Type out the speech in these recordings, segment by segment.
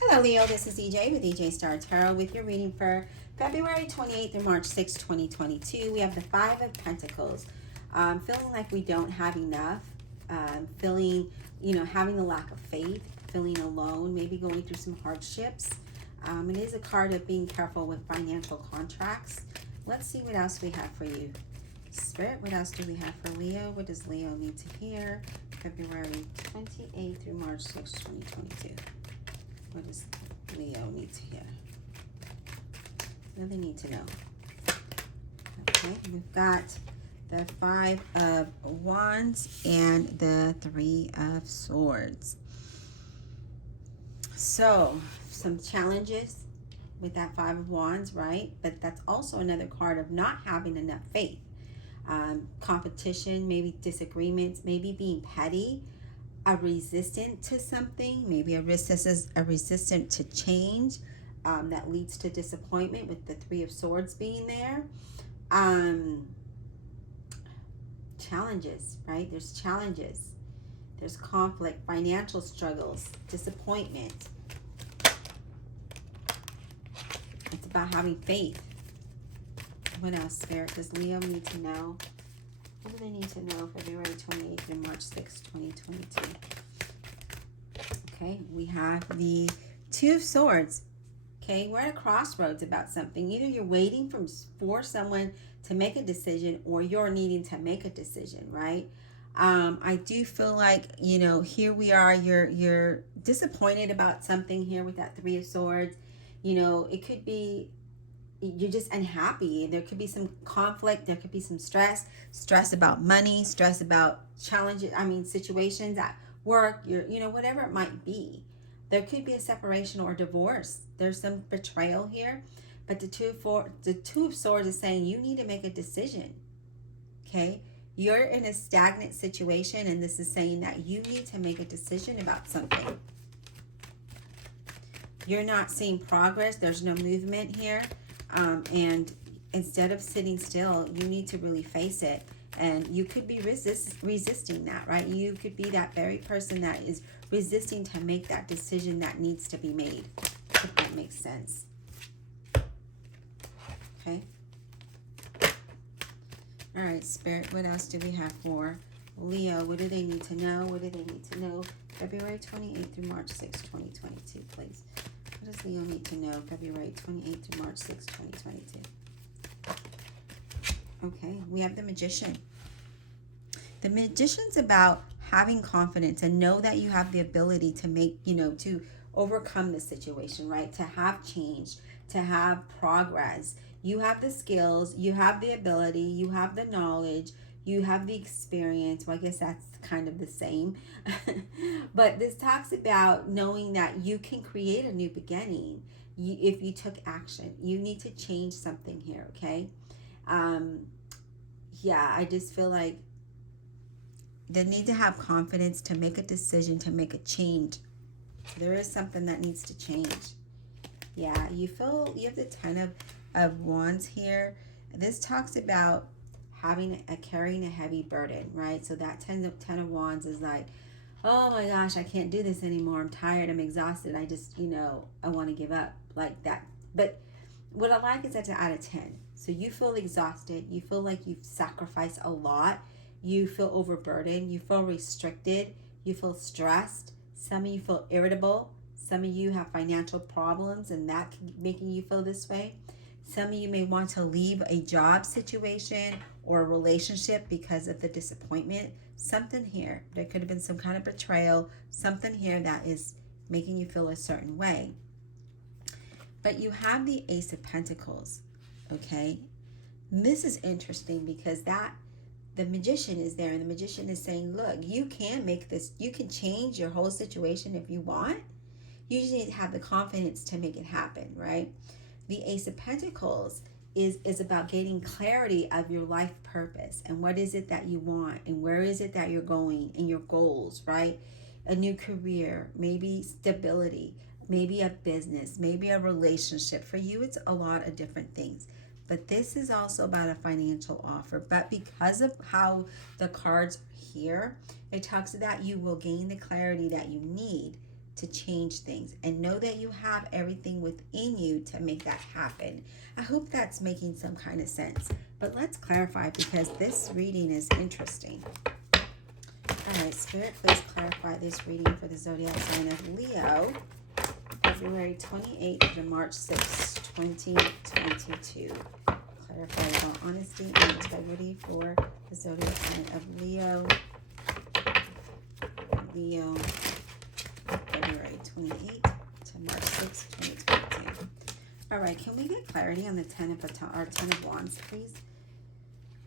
Hello, Leo. This is EJ with EJ Star Tarot with your reading for February 28th through March 6th, 2022. We have the Five of Pentacles. Feeling like we don't have enough. Feeling, having the lack of faith. Feeling alone. Maybe going through some hardships. It is a card of being careful with financial contracts. Let's see what else we have for you. Spirit, what else do we have for Leo? What does Leo need to hear? February 28th through March 6th, 2022. What does Leo need to hear? What do they need to know? Okay, we've got the Five of Wands and the Three of Swords. So, some challenges with that Five of Wands, right? But that's also another card of not having enough faith. Competition, maybe disagreements, maybe being petty, a resistant to something, maybe a resistant to change, that leads to disappointment with the Three of Swords being there. Challenges, right? There's challenges. There's conflict, financial struggles, disappointment. It's about having faith. What else, Spirit, does Leo need to know? What do they need to know February 28th and March 6th, 2022? Okay, we have the Two of Swords. Okay, we're at a crossroads about something. Either you're waiting for someone to make a decision or you're needing to make a decision, right? I do feel like, here we are, you're disappointed about something here with that Three of Swords. It could be you're just unhappy. There could be some conflict. There could be some stress about money, stress about challenges. Situations at work, whatever it might be. There could be a separation or divorce. There's some betrayal here. But the Two of Swords is saying you need to make a decision. Okay? You're in a stagnant situation, and this is saying that you need to make a decision about something. You're not seeing progress. There's no movement here. And instead of sitting still, you need to really face it. And you could be resisting that, right? You could be that very person that is resisting to make that decision that needs to be made, if that makes sense. Okay. All right, Spirit, what else do we have for Leo? What do they need to know? What do they need to know? February 28th through March 6th, 2022, please. What does Leo need to know February 28th through March 6th, 2022? Okay, we have the Magician. The Magician's about having confidence and know that you have the ability to make, to overcome the situation, right? To have change, to have progress. You have the skills, you have the ability, you have the knowledge, you have the experience. Well, I guess that's kind of the same. But this talks about knowing that you can create a new beginning if you took action. You need to change something here, okay? I just feel like they need to have confidence to make a decision, to make a change. There is something that needs to change. Yeah, you have the Ten of Wands here. This talks about carrying a heavy burden, right? So that Ten of Wands is like, oh my gosh, I can't do this anymore. I'm tired. I'm exhausted. I just, I want to give up, like that. But what I like is that's out of 10. So you feel exhausted. You feel like you've sacrificed a lot. You feel overburdened. You feel restricted. You feel stressed. Some of you feel irritable. Some of you have financial problems, and that can making you feel this way. Some of you may want to leave a job situation or a relationship because of the disappointment. Something here. There could have been some kind of betrayal. Something here that is making you feel a certain way. But you have the Ace of Pentacles, okay? And this is interesting because the Magician is there, and the Magician is saying, look, you can make this, you can change your whole situation if you want. You just need to have the confidence to make it happen, right? The Ace of Pentacles is about gaining clarity of your life purpose and what is it that you want and where is it that you're going and your goals, right? A new career, maybe stability, maybe a business, maybe a relationship. For you, it's a lot of different things. But this is also about a financial offer. But because of how the cards are here, it talks about you will gain the clarity that you need to change things, and know that you have everything within you to make that happen. I hope that's making some kind of sense. But let's clarify, because this reading is interesting. All right, Spirit, please clarify this reading for the zodiac sign of Leo, February 28th to March 6th, 2022. Clarify about honesty and integrity for the zodiac sign of Leo. February 28th to March 6th, 2022. All right, can we get clarity on the Ten of Wands, please?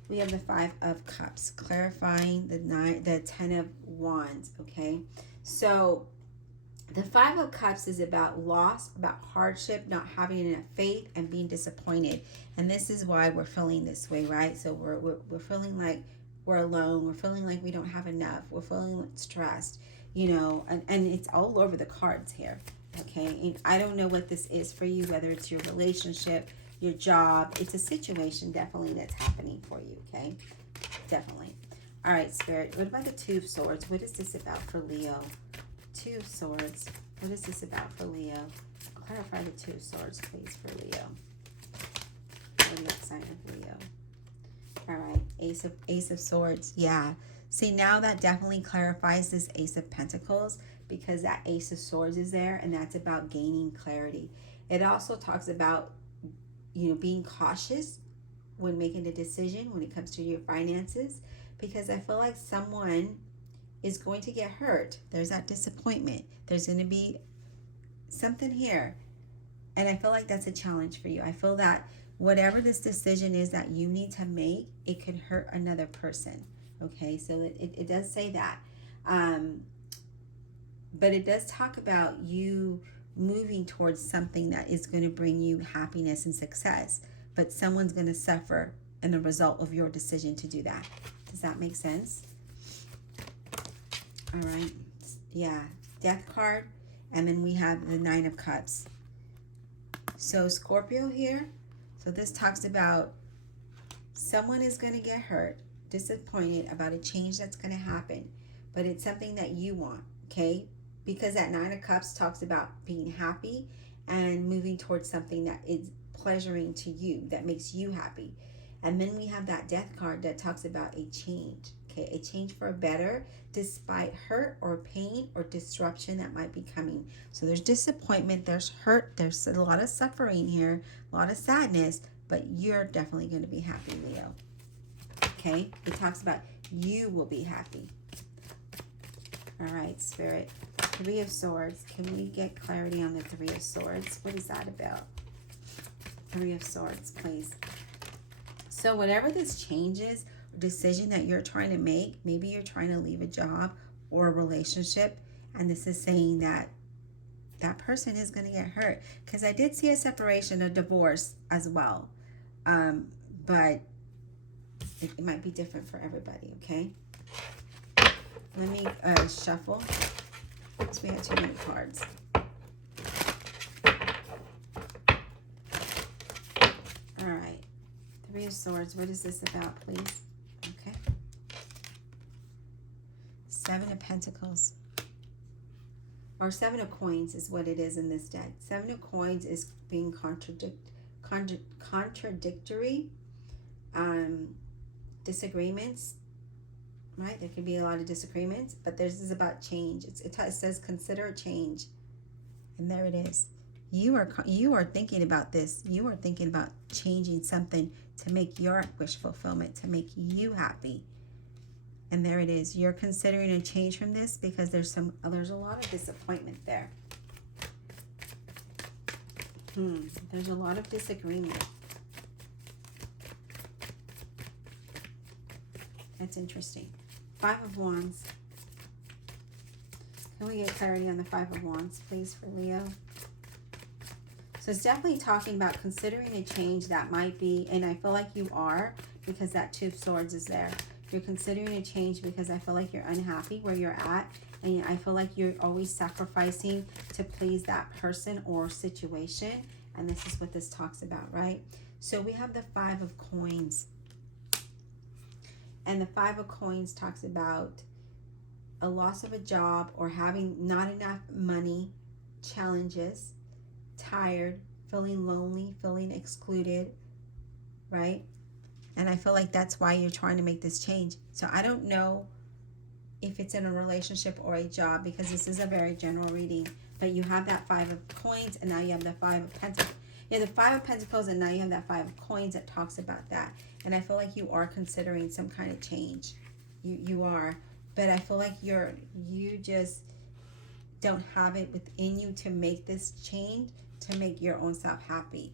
We have the Five of Cups, clarifying the Ten of Wands, okay? So the Five of Cups is about loss, about hardship, not having enough faith, and being disappointed. And this is why we're feeling this way, right? So we're feeling like we're alone. We're feeling like we don't have enough. We're feeling stressed, you know, and it's all over the cards here, okay? And I don't know what this is for you, whether it's your relationship, your job. It's a situation definitely that's happening for you, okay? Definitely. All right, Spirit, what about the Two of Swords? What is this about for Leo? Two of Swords. What is this about for Leo? Clarify the Two of Swords, please, for Leo. Zodiac sign of Leo. All right, Ace of Swords. Yeah. See, now that definitely clarifies this Ace of Pentacles, because that Ace of Swords is there, and that's about gaining clarity. It also talks about, you know, being cautious when making a decision when it comes to your finances, because I feel like someone is going to get hurt. There's that disappointment. There's going to be something here. And I feel like that's a challenge for you. I feel that whatever this decision is that you need to make, it could hurt another person. Okay, so it does say that. But it does talk about you moving towards something that is going to bring you happiness and success. But someone's going to suffer in the result of your decision to do that. Does that make sense? All right. Yeah. Death card. And then we have the Nine of Cups. So Scorpio here. So this talks about someone is going to get hurt, disappointed about a change that's going to happen. But it's something that you want, okay? Because that Nine of Cups talks about being happy and moving towards something that is pleasuring to you, that makes you happy. And then we have that Death card that talks about a change, okay? A change for a better, despite hurt or pain or disruption that might be coming. So there's disappointment, there's hurt, there's a lot of suffering here, a lot of sadness, but you're definitely going to be happy, Leo. Okay? It talks about you will be happy. All right, Spirit. Three of Swords. Can we get clarity on the Three of Swords? What is that about? Three of Swords, please. So whatever this change is, or decision that you're trying to make, maybe you're trying to leave a job or a relationship, and this is saying that that person is going to get hurt. Because I did see a separation, a divorce as well. But it might be different for everybody, okay? Let me shuffle. So we have too many cards. All right. Three of Swords. What is this about, please? Okay. Seven of Pentacles. Or Seven of Coins is what it is in this deck. Seven of Coins is being contradictory. Disagreements. Right? There could be a lot of disagreements, but this is about change. It says consider a change. And there it is. You are thinking about this. You are thinking about changing something to make your wish fulfillment, to make you happy. And there it is. You're considering a change from this because there's a lot of disappointment there. There's a lot of disagreement. That's interesting. Five of Wands. Can we get clarity on the Five of Wands, please, for Leo? So it's definitely talking about considering a change that might be, and I feel like you are, because that Two of Swords is there. You're considering a change because I feel like you're unhappy where you're at, and I feel like you're always sacrificing to please that person or situation, and this is what this talks about, right? So we have the Five of Coins. And the Five of Coins talks about a loss of a job or having not enough money, challenges, tired, feeling lonely, feeling excluded, right? And I feel like that's why you're trying to make this change. So I don't know if it's in a relationship or a job, because this is a very general reading. But you have that 5 of coins, and now you have the 5 of pentacles. You have the 5 of pentacles, and now you have that 5 of coins that talks about that. And I feel like you are considering some kind of change. You are. But I feel like you just don't have it within you to make this change, to make your own self happy.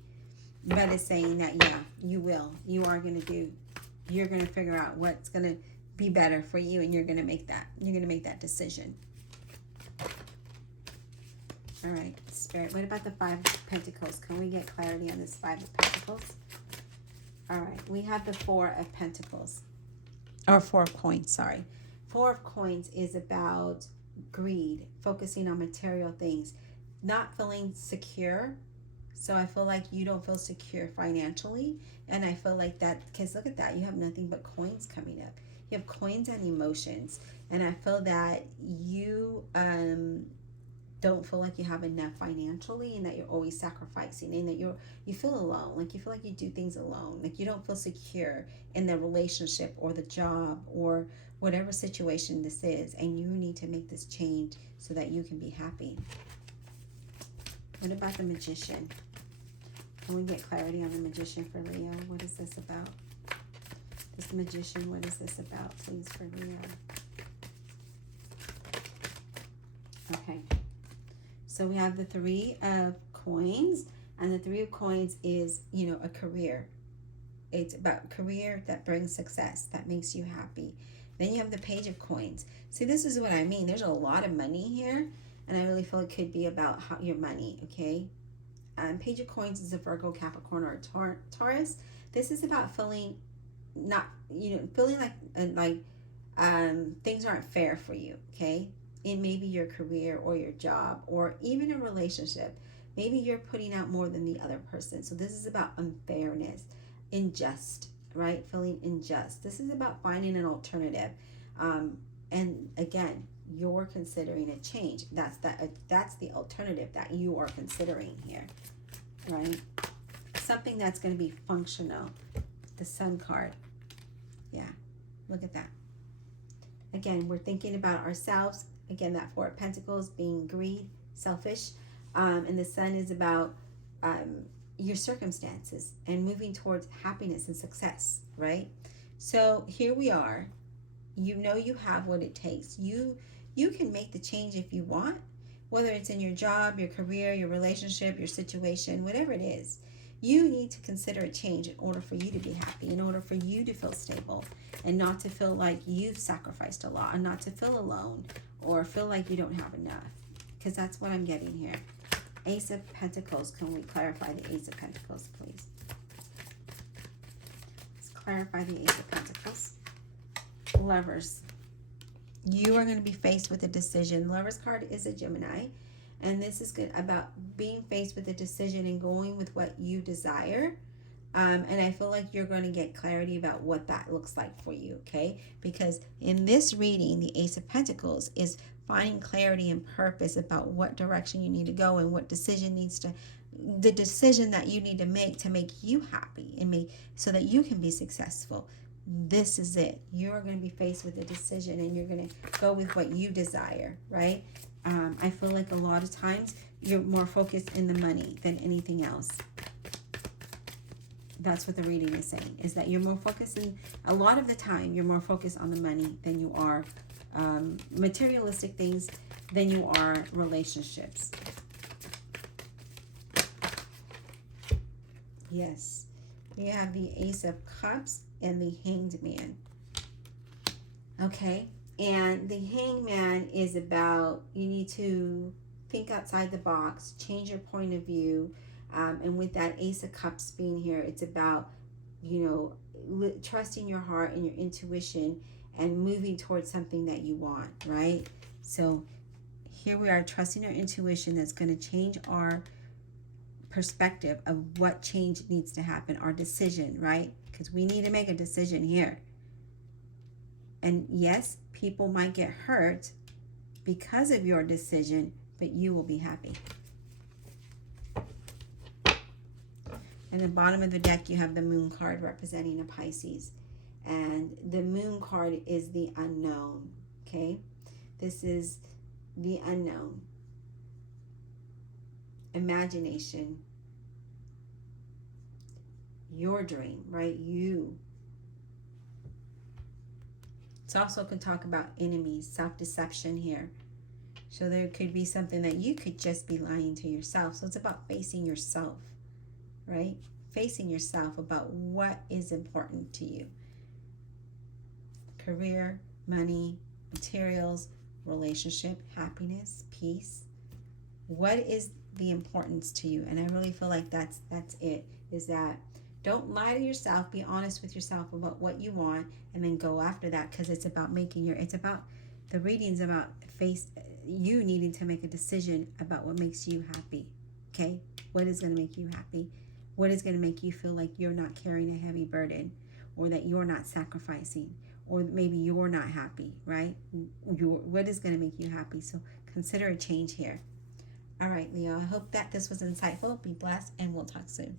But it's saying that, yeah, you will. You are going to do. You're going to figure out what's going to be better for you, and you're going to make that. You're going to make that decision. All right, Spirit. What about the 5 of Pentacles? Can we get clarity on this 5 of Pentacles? All right, we have the 4 of Pentacles. Or 4 of Coins, sorry. 4 of Coins is about greed, focusing on material things, not feeling secure. So I feel like you don't feel secure financially. And I feel like that, because look at that, you have nothing but coins coming up. You have coins and emotions. And I feel that you don't feel like you have enough financially, and that you're always sacrificing, and that you feel alone. Like you feel like you do things alone. Like you don't feel secure in the relationship or the job or whatever situation this is. And you need to make this change so that you can be happy. What about the Magician? Can we get clarity on the Magician for Leo? What is this about? This Magician, what is this about, please, for Leo? Okay. So we have the 3 of Coins, and the 3 of Coins is, a career. It's about career that brings success, that makes you happy. Then you have the Page of Coins. See, this is what I mean. There's a lot of money here, and I really feel it could be about your money, okay? Page of Coins is a Virgo, Capricorn, or Taurus. This is about feeling feeling like things aren't fair for you, okay? In maybe your career or your job or even a relationship. Maybe you're putting out more than the other person. So this is about unfairness, unjust, right? Feeling unjust. This is about finding an alternative. And again, you're considering a change. That's the alternative that you are considering here, right? Something that's going to be functional. The Sun card. Yeah, look at that. Again, we're thinking about ourselves. Again, that 4 of Pentacles being greed, selfish. And the Sun is about your circumstances and moving towards happiness and success, right? So here we are. You have what it takes. You can make the change if you want, whether it's in your job, your career, your relationship, your situation, whatever it is. You need to consider a change in order for you to be happy, in order for you to feel stable, and not to feel like you've sacrificed a lot, and not to feel alone or feel like you don't have enough, because that's what I'm getting here. Ace of Pentacles. Can we clarify the Ace of Pentacles, please? Let's clarify the Ace of Pentacles. Lovers. You are going to be faced with a decision. Lovers card is a Gemini. And this is good about being faced with a decision and going with what you desire. And I feel like you're going to get clarity about what that looks like for you, okay? Because in this reading, the Ace of Pentacles is finding clarity and purpose about what direction you need to go and what decision the decision that you need to make you happy and so that you can be successful. This is it. You're going to be faced with a decision, and you're going to go with what you desire, right? I feel like a lot of times you're more focused in the money than anything else. That's what the reading is saying, is that you're more focused a lot of the time, you're more focused on the money than you are materialistic things, than you are relationships. Yes. We have the Ace of Cups and the Hanged Man. Okay. And the Hanged Man is about, you need to think outside the box, change your point of view. And with that Ace of Cups being here, it's about, trusting your heart and your intuition and moving towards something that you want, right? So here we are, trusting our intuition that's going to change our perspective of what change needs to happen, our decision, right? Because we need to make a decision here. And yes, people might get hurt, because of your decision, but you will be happy. And the bottom of the deck, you have the Moon card representing a Pisces. And the Moon card is the unknown, okay? This is the unknown. Imagination. Your dream, right? You. It's also can talk about enemies, self-deception here. So there could be something that you could just be lying to yourself. So it's about facing yourself, right? Facing yourself about what is important to you. Career, money, materials, relationship, happiness, peace. What is the importance to you? And I really feel like that's it, is that don't lie to yourself. Be honest with yourself about what you want, and then go after that, because it's about the reading's about you needing to make a decision about what makes you happy. Okay? What is going to make you happy? What is going to make you feel like you're not carrying a heavy burden, or that you're not sacrificing, or maybe you're not happy, right? What is going to make you happy? So consider a change here. All right, Leo, I hope that this was insightful. Be blessed, and we'll talk soon.